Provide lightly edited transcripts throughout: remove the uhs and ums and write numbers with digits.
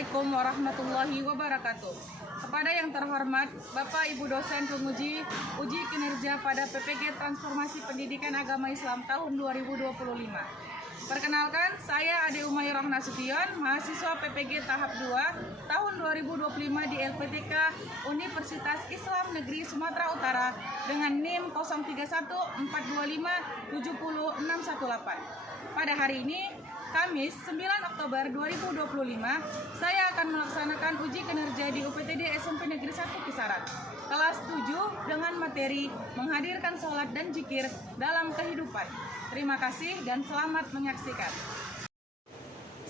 Assalamualaikum warahmatullahi wabarakatuh. Kepada yang terhormat Bapak Ibu dosen penguji uji kinerja pada PPG Transformasi Pendidikan Agama Islam tahun 2025. Perkenalkan, saya Ade Umairah Nasution, mahasiswa PPG tahap 2 tahun 2025 di LPTK Universitas Islam Negeri Sumatera Utara dengan NIM 031425700618. Pada hari ini, Kamis 9 Oktober 2025, saya akan melaksanakan uji kinerja di UPTD SMP Negeri 1 Kisaran, kelas 7 dengan materi menghadirkan sholat dan zikir dalam kehidupan. Terima kasih dan selamat menyaksikan.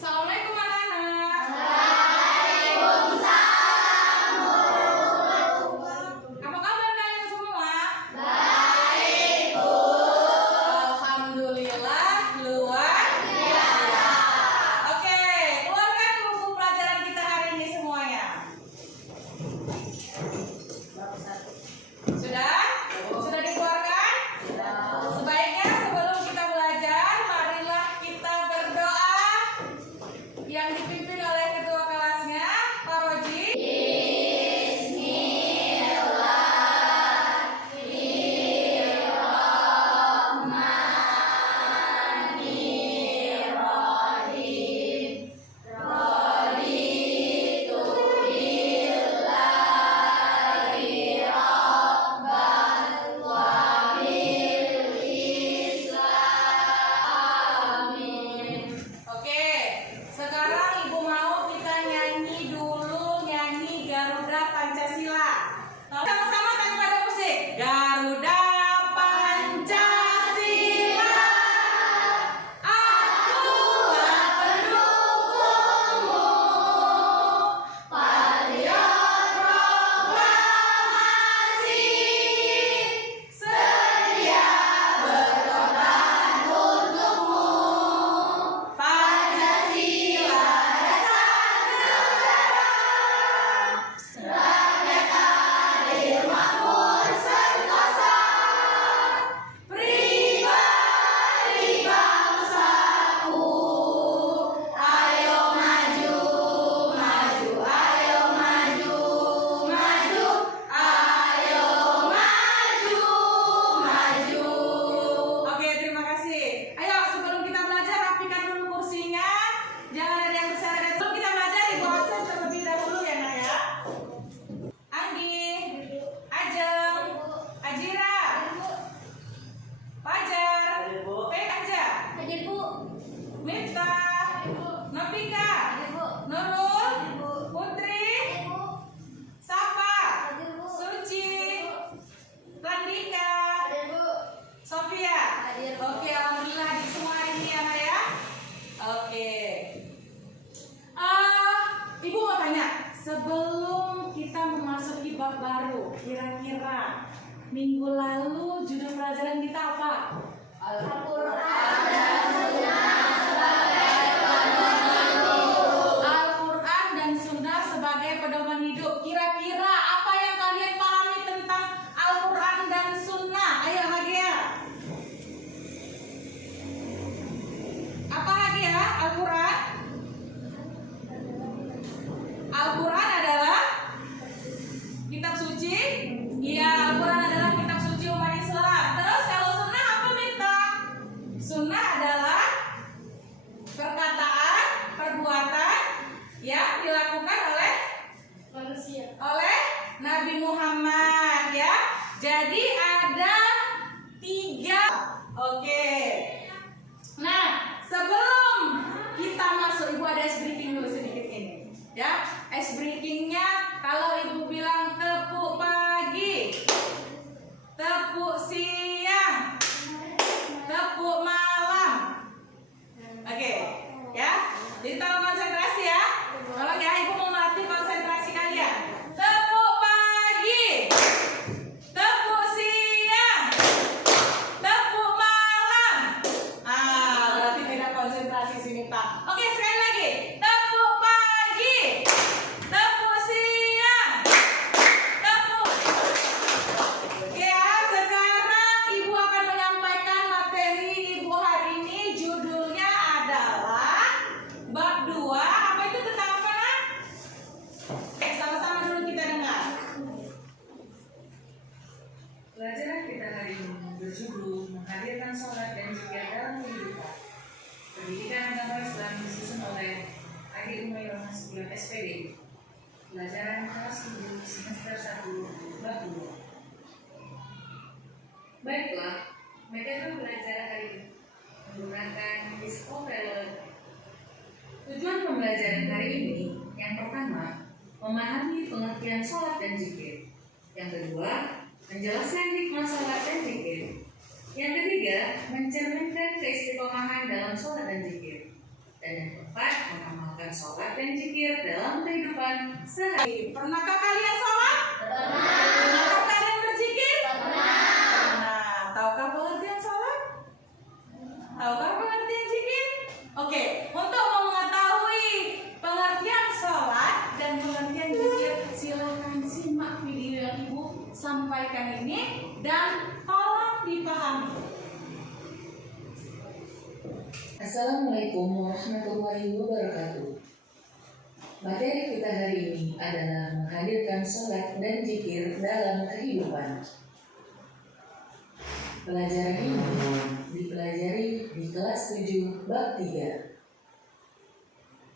Assalamualaikum anak-anak. Waalaikumsalam. Apa kabar kalian semua? Baik, Bu. Alhamdulillah, luar biasa. Oke, keluarkan buku pelajaran kita hari ini semuanya. Sudah? Sudah dikeluarkan? Sebaiknya sebelum kita belajar, marilah kita berdoa yang dipimpin oleh ketua kelasnya, Pak Roji. Oke, sekarang Ibu mau kita nyanyi dulu, nyanyi Garuda Pancasila. Sama-sama tanpa ada musik. Garuda Pancasila, akulah pendukungmu, Patriot proklamasi, sedia berkorban untukmu. Pancasila Rakyat adil makmur sentosa, pribadi bangsaku. Ayo maju, maju, ayo maju, maju, ayo maju, maju. Oke, terima kasih. Ayo, sebelum kita belajar, rapikan dulu kursinya. Jangan ada yang berseret. Sebelum kita belajar, Ibu absen terlebih dahulu ya, Nak ya. Anggi, Ajeng, Ajira, Fajar, Anja, Hadir, Bu. Miftah, Nofika, Nurul, Putri, Sapa, Suci, Landika, Sofia. Oke, alhamdulillah hadir semua hari ini ya, Nak ya. Oke. Ibu mau tanya, sebelum kita memasuki bab baru, kira-kira minggu lalu judul pelajaran kita apa? Al-Quran dan Sunnah sebagai pedoman hidup. Al-Quran dan Sunnah sebagai pedoman hidup. Kira-kira apa yang kalian pahami tentang Al-Quran dan Sunnah? Ayo Hagia. Apa Hagia? Al-Quran? Al-Quran adalah kitab suci. Iya, Al-Quran adalah kitab suci umat Islam. Terus kalau Sunnah apa, Minta? Sunnah adalah perkataan, perbuatan yang dilakukan oleh Nabi Muhammad ya. Jadi ada 3. Oke. Nah, sebelum kita masuk, Ibu ada ice breaking dulu sedikit ini ya. Ice breakingnya, kalau Ibu bilang tepuk pagi, tepuk siang, tepuk malam. Oke, ya. Jadi tolong konsentrasi ya. Tolong ya, Ibu mau melatih konsentrasi kalian. Tepuk pagi, tepuk siang, tepuk malam. 9 SPD. Pelajaran kelas 7 semester 1 bab 2. Baiklah, metode belajar hari ini menggunakan Discovery. Tujuan pembelajaran hari ini yang pertama, memahami pengertian sholat dan zikir. Yang kedua, menjelaskan hikmah sholat dan zikir. Yang ketiga, mencerminkan keistiqomahan dalam sholat dan zikir. Dan yang keempat, mengamalkan sholat dan zikir dalam kehidupan sehari. Pernahkah kalian sholat? Pernahkah kalian berzikir? Nah, tahukah pengertian sholat? Tahukah pengertian zikir? Oke, untuk mengetahui pengertian sholat dan pengertian zikir, silakan simak video yang Ibu sampaikan ini dan tolong dipahami. Assalamualaikum warahmatullahi wabarakatuh. Materi kita hari ini adalah menghadirkan sholat dan zikir dalam kehidupan. Pelajaran ini dipelajari di kelas 7 bab 3.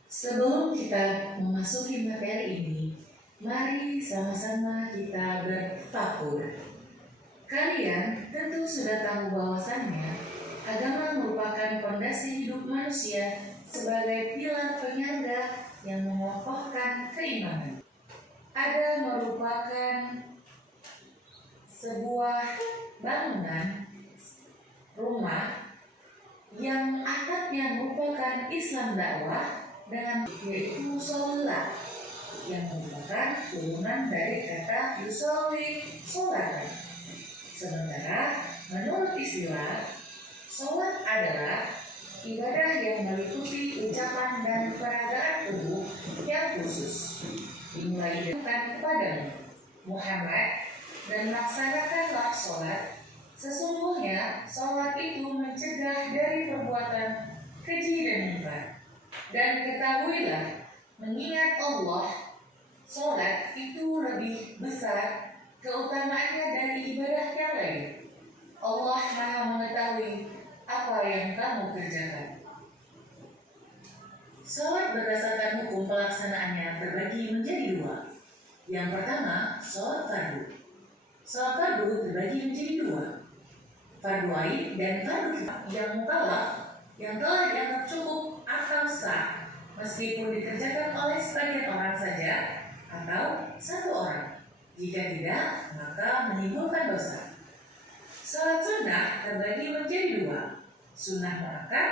Sebelum kita memasuki materi ini, mari sama-sama kita bertafakur. Kalian tentu sudah tahu bahwasannya agama merupakan fondasi hidup manusia sebagai pilar penyangga yang mengokohkan keimanan. Ada merupakan sebuah bangunan rumah yang atapnya merupakan Islam dakwah dengan yaitu sholat yang merupakan turunan dari kata yusolli sholat. Sementara menurut istilah, sholat adalah ibadah yang meliputi ucapan dan peragaan tubuh yang khusus. Dimulai dengan kepadamu, Muhammad, dan laksanakanlah sholat. Sesungguhnya sholat itu mencegah dari perbuatan keji dan munkar. Dan ketahuilah, mengingat Allah, sholat itu lebih besar keutamaannya dari ibadah yang lain. Allah Maha mengetahui apa yang kamu kerjakan. Sholat berdasarkan hukum pelaksanaannya terbagi menjadi dua. Yang pertama, sholat fardu. Sholat fardu terbagi menjadi dua, fardu ain dan fardu kifayah. Yang mukallaf yang telah dianggap cukup atau sah meskipun dikerjakan oleh sebagian orang saja atau satu orang. Jika tidak, maka menimbulkan dosa. Sholat sunnah terbagi menjadi dua, sunnah muakkad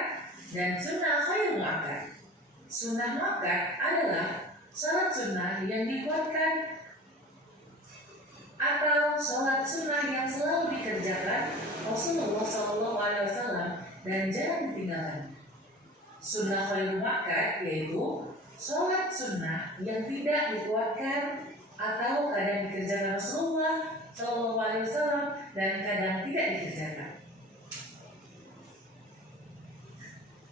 dan sunnah khairul muakkad. Sunnah muakkad adalah sholat sunnah yang dikuatkan atau sholat sunnah yang selalu dikerjakan Rasulullah SAW dan jarang ditinggalkan. Sunnah khairul muakkad yaitu sholat sunnah yang tidak dikuatkan atau kadang dikerjakan Rasulullah SAW dan kadang tidak dikerjakan.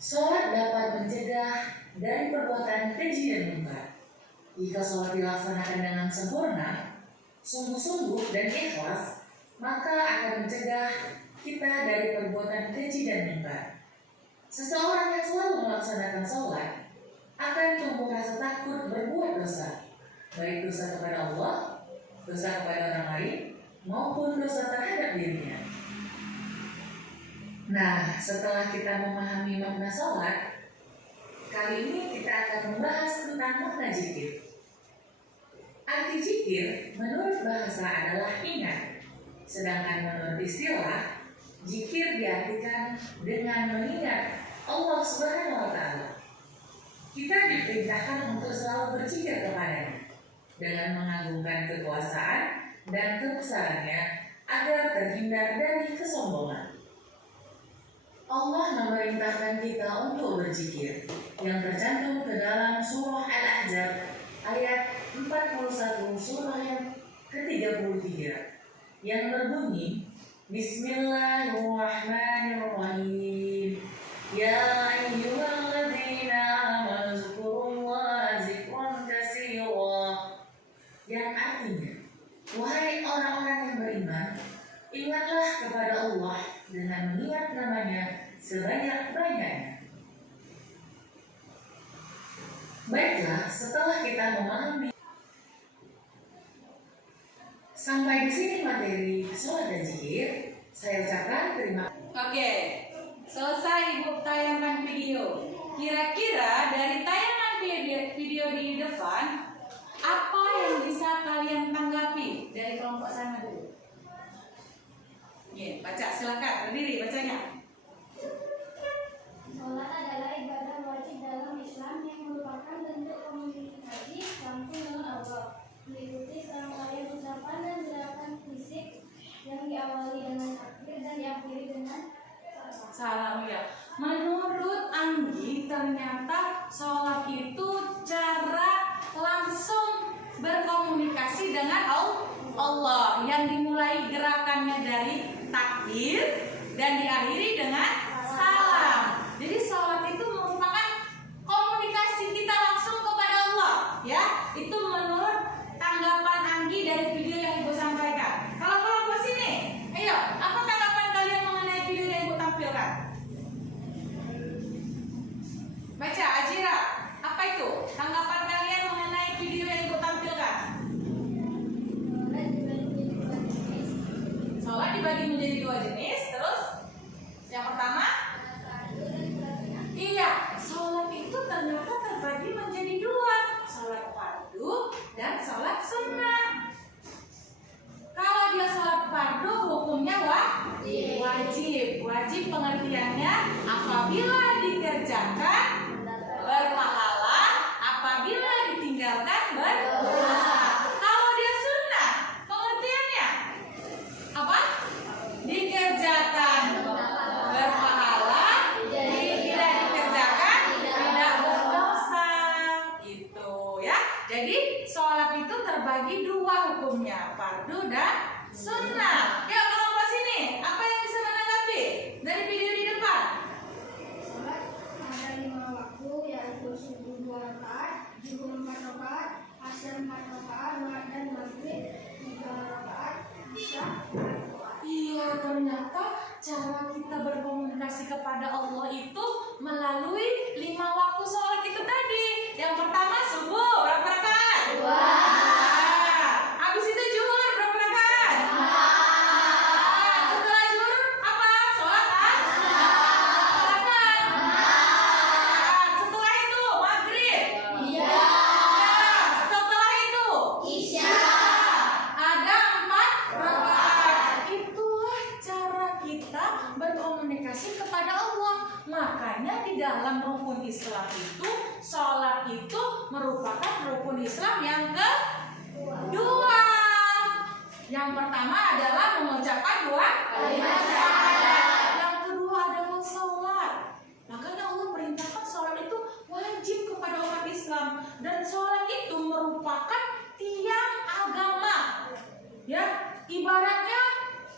Sholat dapat mencegah dari perbuatan keji dan munkar. Jika sholat dilaksanakan dengan sempurna, sungguh-sungguh dan ikhlas, maka akan mencegah kita dari perbuatan keji dan munkar. Seseorang yang selalu melaksanakan sholat akan tumbuh rasa takut berbuat dosa, baik dosa kepada Allah, dosa kepada orang lain, maupun dosa terhadap dirinya. Nah, setelah kita memahami makna sholat, kali ini kita akan membahas tentang makna zikir. Arti zikir menurut bahasa adalah ingat, sedangkan menurut istilah, zikir diartikan dengan mengingat Allah Subhanahu wa Ta'ala. Kita diperintahkan untuk selalu berzikir kepadanya dengan mengagungkan kekuasaan dan kebesarannya agar terhindar dari kesombongan. Allah memerintahkan kita untuk berzikir yang tercantum ke dalam surah Al-Ahzab ayat 41 surah yang ke-33 yang berbunyi Bismillahirrahmanirrahim. Ya ayyuhalladzina amanu dzkurullaha dzikran katsira. Yang artinya, wahai orang-orang yang beriman, ingatlah kepada Allah dengan mengingat namanya sebanyak-banyaknya. Baiklah, setelah kita memahami sampai di sini materi sholat dan zikir, saya ucapkan terima kasih. Oke, selesai Ibu tayangkan video. Kira-kira dari tayangan video di depan, apa yang bisa kalian tanggapi dari kelompok sana dulu? Nih, baca silakan, berdiri bacanya. Sholat adalah ibadah wajib dalam Islam yang merupakan bentuk komunikasi langsung dengan Allah. Meliputi serangkaian ucapan dan gerakan fisik yang diawali dengan takbir dan diakhiri dengan Salam ya. Menurut Anggi ternyata sholat itu cara langsung berkomunikasi dengan Allah yang dimulai gerakannya dari takbir dan diakhiri dengan salam. Jadi sholat itu merupakan komunikasi kita langsung kepada Allah, ya. Itu menurut tanggapan Anggi dari video yang Ibu sampaikan. Kalau kelompok sini, ayo, apa tanggapan kalian mengenai video yang Ibu tampilkan? Baca, Ajira, apa itu tanggapan kalian mengenai video yang Ibu tampilkan? Sholat dibagi menjadi dua jenis, terus yang pertama, iya, sholat itu ternyata terbagi menjadi dua, sholat fardu dan sholat sunnah. Kalau dia sholat fardu hukumnya wajib. Wajib pengertiannya apabila dikerjakan berpahala, apabila ditinggalkan berdosa. Kalau dia sunnah, pengertiannya apa? Dikerjakan berpahala, tidak dikerjakan tidak berdosa. Gitu ya. Jadi sholat itu terbagi dua hukumnya, fardu dan sunnah. Yuk kelompok sini, apa yang bisa menanggapi dari video di depan? sholat ada 5 waktu, yaitu subuh 2 rakaat, zuhur 4 rakaat, asar 4 rakaat, dan maghrib 3 rakaat, isya 4 rakaat. Iya, ternyata cara kita berkomunikasi kepada Allah itu melalui 5 waktu sholat itu tadi. Yang pertama subuh, berapa rakaat? 2. Habis itu zuhur, berapa rakaat? 4. Setelah zuhur apa? Sholat rakaat. Setelah itu maghrib. 3. Setelah itu Isya. ada 4 rakaat. Itulah cara kita berkomunikasi kepada Allah. Makanya di dalam rukun Islam itu sholat itu merupakan rukun Islam yang kedua. Yang pertama adalah mengucapkan dua kalimat syahadat. Yang kedua adalah sholat. Makanya Allah perintahkan sholat itu wajib kepada umat Islam, dan sholat itu merupakan tiang agama. Ya, ibaratnya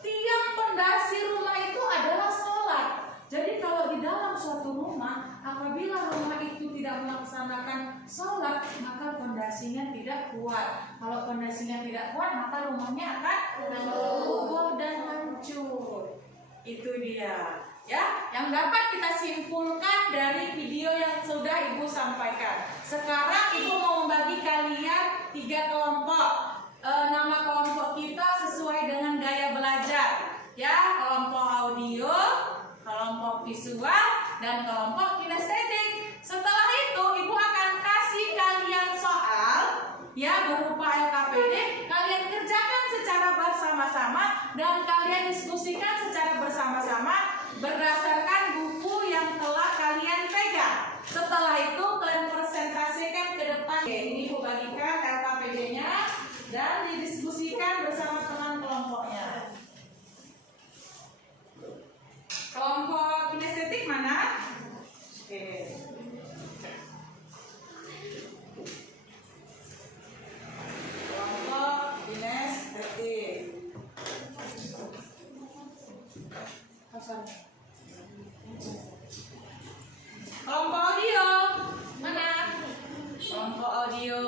tiang pondasi rumah itu adalah sholat. Jadi kalau di dalam suatu rumah, apabila rumah itu tidak melaksanakan sholat, maka pondasinya tidak kuat. Kalau pondasinya tidak kuat, maka rumahnya akan roboh dan hancur. Itu dia, ya, yang dapat kita simpulkan dari video yang sudah Ibu sampaikan. Sekarang Ibu mau membagi kalian 3 kelompok. Nama kelompok kita sesuai dengan gaya belajar, ya, kelompok audio, kelompok visual, dan kelompok kinestetik. Setelah itu Ibu akan kasih kalian soal, ya, berupa LKPD. Kalian kerjakan secara bersama-sama dan kalian diskusikan secara bersama-sama berdasarkan buku yang telah kalian pegang. Setelah itu kalian presentasikan ke depan. Oke, ini Ibu bagikan LKPD-nya dan didiskusikan bersama teman kelompoknya. Kelompok kinestetik mana? Oke. Kelompok kinestetik. Kelompok audio mana? Kelompok audio.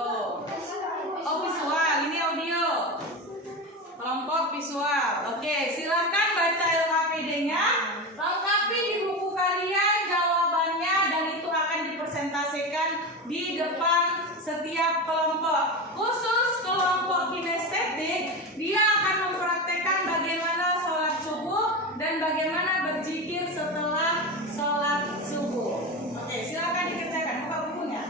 setiap kelompok. Khusus kelompok kinestetik, dia akan mempraktekkan bagaimana sholat subuh dan bagaimana berzikir setelah sholat subuh. Oke, silakan dikerjakan. Buka bukunya.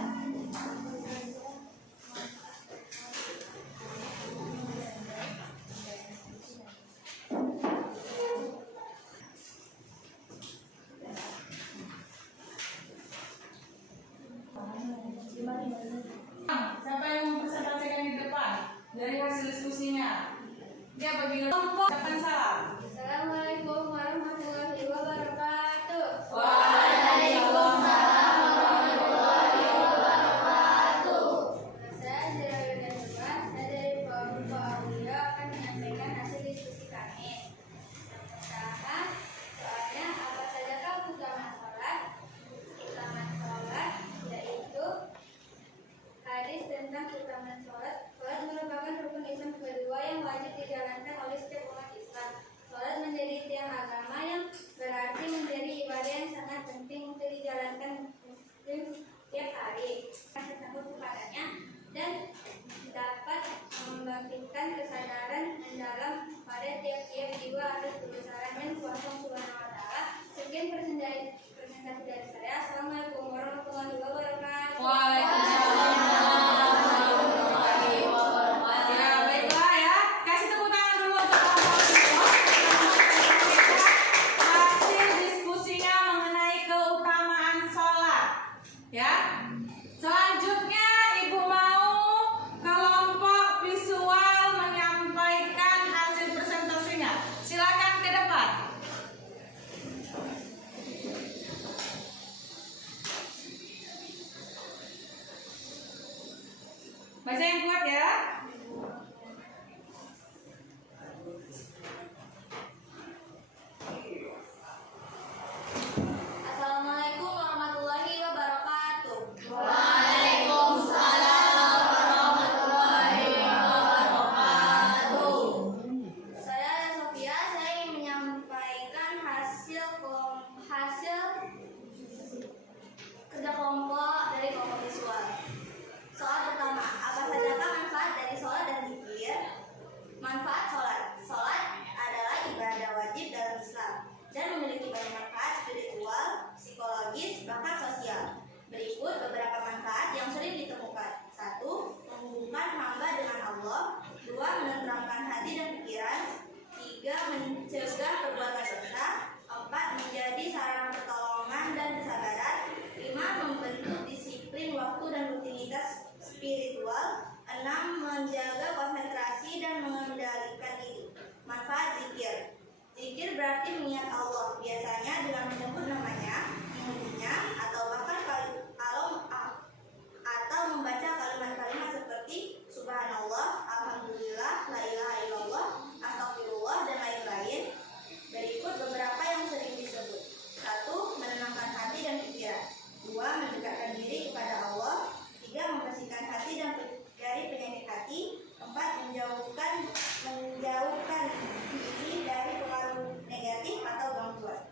Siapa yang mempresentasikan di depan dari hasil diskusinya? Dia bagi kelompok. Siapa salam? Assalamualaikum warahmatullahi wabarakatuh. Waalaikumsalam warahmatullahi wabarakatuh. Saya dari Dewan, saya dari kelompok Aulia akan menyampaikan hasil diskusi kami. Yang pertama, soalnya apa sajakah keutamaan sholat? Keutamaan sholat yaitu hadis tentang keutamaan sholat. Sholat merupakan rukun Islam kedua yang wajib dijalankan oleh setiap umat Islam. Sholat menjadi tiang agama yang berarti menjadi ibadah yang sangat penting untuk dijalankan muslim setiap hari. Rasa takut kepadanya dan dapat membangkitkan kesadaran mendalam pada tiap-tiap jiwa atas kebesaran kuasa Subhanahu wa Ta'ala. Sekian presentasi dari saya. Assalamualaikum warahmatullahi wabarakatuh. Waalaikumsalam warahmatullahi wabarakatuh. Ya, baiklah ya. Kasih tepuk tangan dulu untuk kelompok kedua. Hasil diskusinya mengenai keutamaan sholat. Ya. Selanjutnya Ibu mau kelompok visual menyampaikan hasil presentasinya. Silakan ke depan. Baca yang kuat ya. Assalamualaikum warahmatullahi wabarakatuh. Waalaikumsalam warahmatullahi wabarakatuh. Saya Sofia, saya ingin menyampaikan hasil kerja kelompok dari kelompok visual. Soal pertama, apa sajakah manfaat dari sholat dan zikir? Manfaat sholat. Sholat adalah ibadah wajib dalam Islam dan memiliki banyak manfaat spiritual, psikologis, bahkan sosial. Berikut beberapa manfaat yang sering ditemukan. 1. Menghubungkan hamba dengan Allah. 2. Menenteramkan hati dan pikiran. 3. Mencegah perbuatan dosa. 4. Menjadi sarana pertolongan dan kesabaran. 5. Membentuk disiplin waktu dan rutinitas spiritual. 6. Menjaga konsentrasi dan mengendalikan diri. Manfaat zikir. Zikir berarti mengingat Allah, biasanya dengan menyebut namanya, memujinya, atau bahkan atau membaca kalimat-kalimat seperti Subhanallah, Alhamdulillah, La ilaha illallah, Astagfirullah, dan lain-lain. Berikut beberapa yang sering disebut. 1. Menenangkan hati dan pikiran. 2. Mendekatkan diri kepada Allah. 3. Membersihkan hati dan dari penyakit hati. 4. Menjauhkan diri dari pengaruh negatif atau gangguan.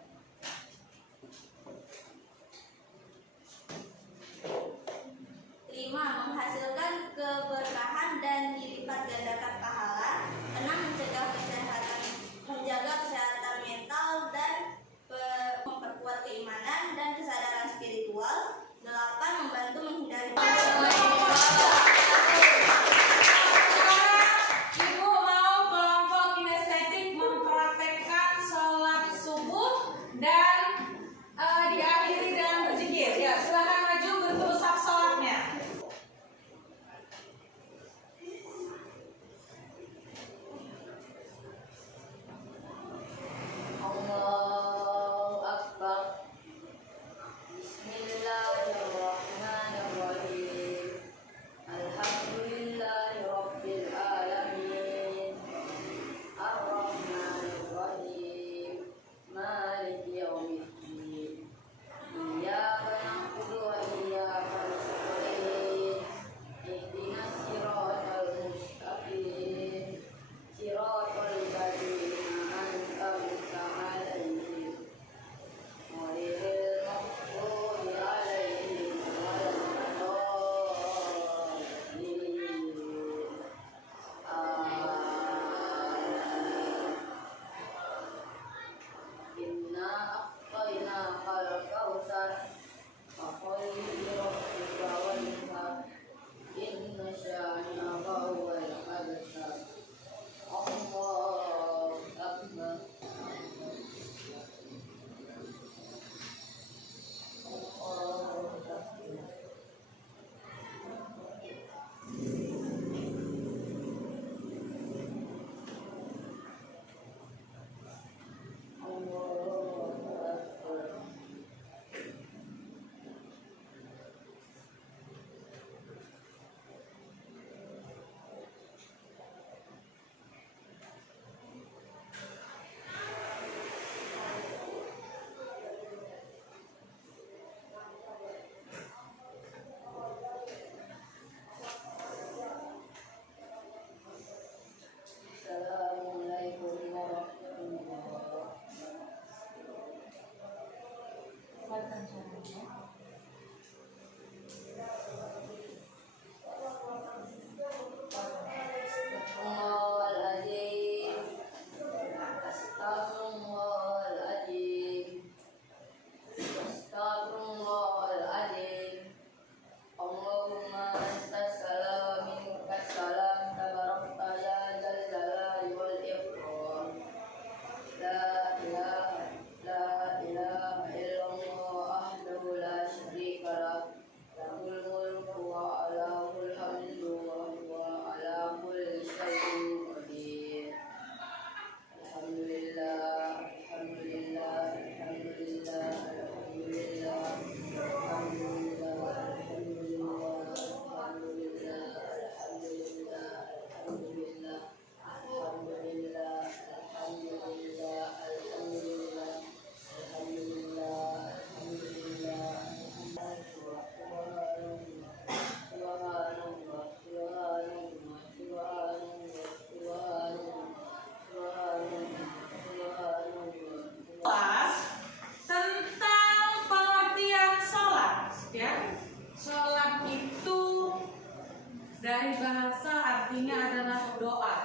dari bahasa artinya adalah doa.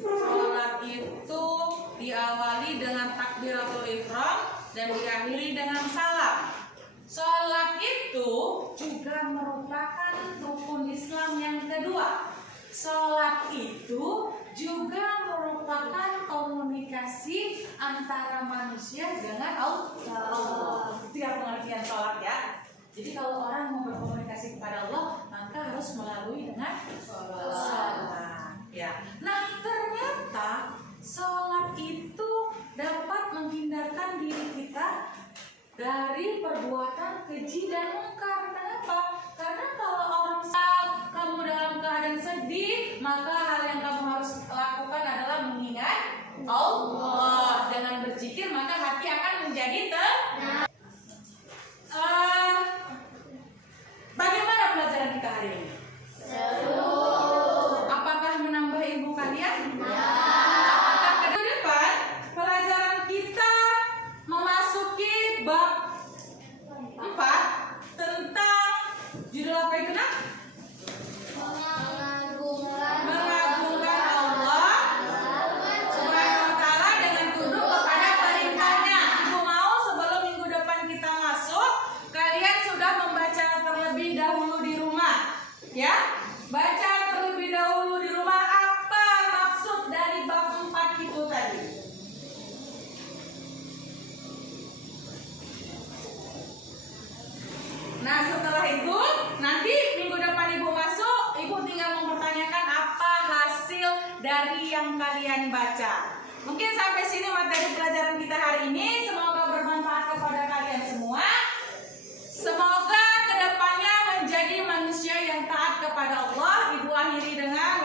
Sholat itu diawali dengan takbiratul ihram dan diakhiri dengan salam. Sholat itu juga merupakan rukun Islam yang kedua. Sholat itu juga merupakan komunikasi antara manusia dengan Allah. Itu ya pengertian sholat ya. Jadi kalau orang mau berkomunikasi kepada Allah, maka harus melalui dengan sholat. Ya. Nah, ternyata sholat itu dapat menghindarkan diri kita dari perbuatan keji dan mungkar. Kenapa? Karena kalau orang kamu dalam keadaan sedih, maka hal yang kamu harus lakukan adalah mengingat Allah. Dengan berzikir maka hati akan menjadi tenang. Bagaimana pelajaran kita hari ini? Apakah menambah ilmu kalian? Apakah ke depan pelajaran kita memasuki bab 4 tentang judul apa itu nak? Mengagungkan Allah Subhanahu wa ta'ala dengan tunduk kepada perintahnya. Ibu mau sebelum minggu depan kita masuk, kalian sudah membaca terlebih dahulu di rumah, ya? Baca terlebih dahulu di rumah apa maksud dari bab 4 itu tadi. Nah, setelah itu nanti minggu depan ibu masuk, ibu tinggal mempertanyakan apa hasil dari yang kalian baca. Mungkin sampai sini materi pelajaran kita hari ini. Semoga bermanfaat kepada kalian semua. Semoga kedepannya menjadi manusia yang taat kepada Allah. Ibu akhiri dengan